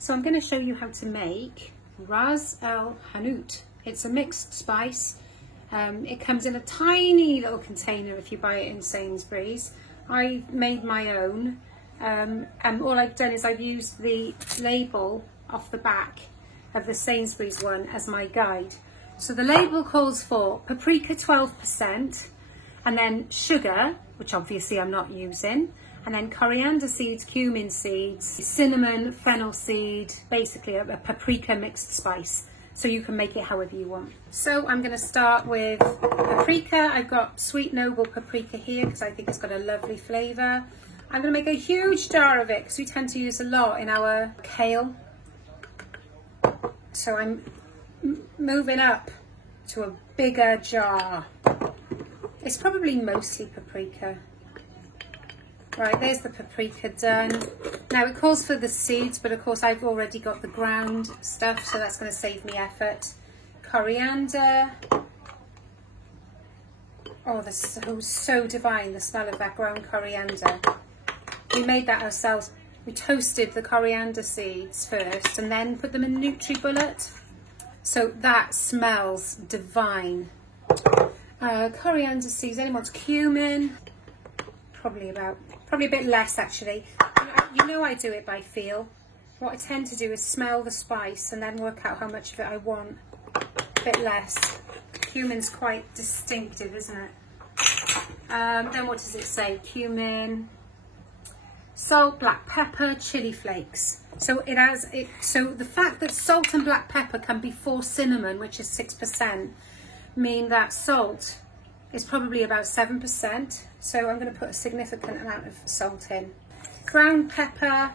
So I'm going to show you how to make Ras El Hanout. It's a mixed spice. It comes in a tiny little container if you buy it in Sainsbury's. I made my own, and all I've done is I've used the label off the back of the Sainsbury's one as my guide. So the label calls for paprika 12%, and then sugar, which obviously I'm not using, and then coriander seeds, cumin seeds, cinnamon, fennel seed, basically a paprika mixed spice. So you can make it however you want. So I'm going to start with paprika. I've got Sweet Noble paprika here because I think it's got a lovely flavour. I'm going to make a huge jar of it because we tend to use a lot in our kale. So I'm moving up to a bigger jar. It's probably mostly paprika. Right, there's the paprika done. Now it calls for the seeds, but of course I've already got the ground stuff, so that's going to save me effort. Coriander. Oh, this is so divine, the smell of that ground coriander. We made that ourselves. We toasted the coriander seeds first and then put them in NutriBullet. So that smells divine. Coriander seeds, anyone wants cumin? Probably a bit less actually. You know I do it by feel. What I tend to do is smell the spice and then work out how much of it I want. A bit less. Cumin's quite distinctive, isn't it? Then what does it say? Cumin, salt, black pepper, chili flakes. So so the fact that salt and black pepper come before cinnamon, which is 6%, mean that salt is probably about 7%. So I'm going to put a significant amount of salt in. Ground pepper,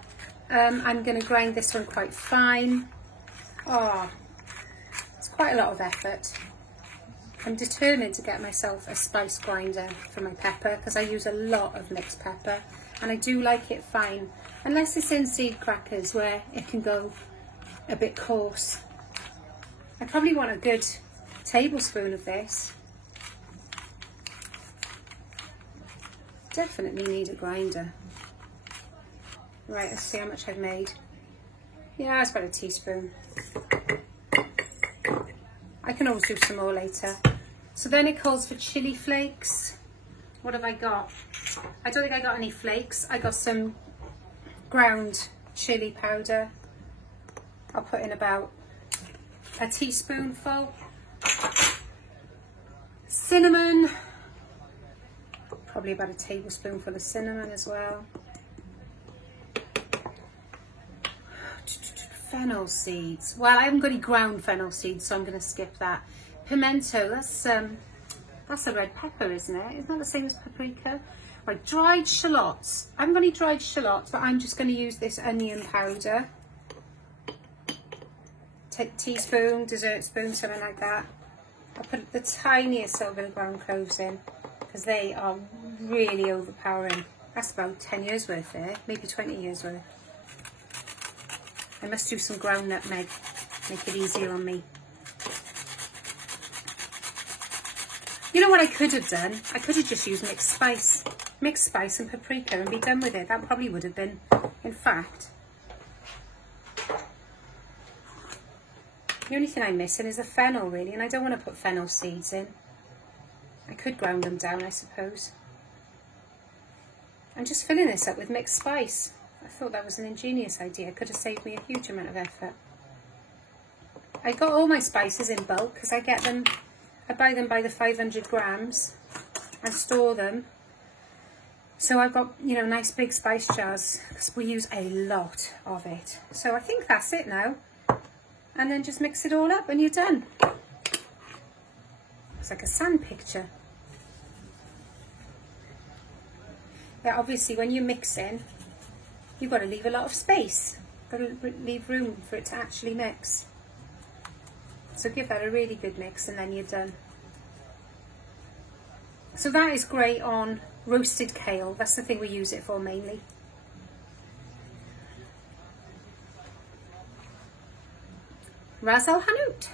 I'm going to grind this one quite fine. Oh, it's quite a lot of effort. I'm determined to get myself a spice grinder for my pepper because I use a lot of mixed pepper and I do like it fine, unless it's in seed crackers where it can go a bit coarse. I probably want a good tablespoon of this. Definitely need a grinder. Right, let's see how much I've made. Yeah, it's about a teaspoon. I can always do some more later. So then it calls for chili flakes. What have I got? I don't think I got any flakes. I got some ground chili powder. I'll put in about a teaspoonful. Cinnamon. Probably about a tablespoonful of cinnamon as well. Fennel seeds. Well, I haven't got any ground fennel seeds, so I'm going to skip that. Pimento, that's a red pepper, isn't it? Isn't that the same as paprika? Right, dried shallots. I haven't got any dried shallots, but I'm just going to use this onion powder. Take teaspoon, dessert spoon, something like that. I'll put the tiniest little bit of ground cloves in, because they are really overpowering. That's about 10 years worth there, maybe 20 years worth. I must do some ground nutmeg, make it easier on me. You know what I could have done? I could have just used mixed spice and paprika and be done with it. That probably would have been, in fact. The only thing I'm missing is the fennel really, and I don't want to put fennel seeds in. I could ground them down, I suppose. I'm just filling this up with mixed spice. I thought that was an ingenious idea. It could have saved me a huge amount of effort. I got all my spices in bulk because I buy them by the 500 grams and store them. So I've got, you know, nice big spice jars because we use a lot of it. So I think that's it now. And then just mix it all up and you're done. It's like a sand picture. Yeah, obviously when you're mixing, you've got to leave a lot of space. Got to leave room for it to actually mix. So give that a really good mix and then you're done. So that is great on roasted kale. That's the thing we use it for mainly. Ras El Hanout.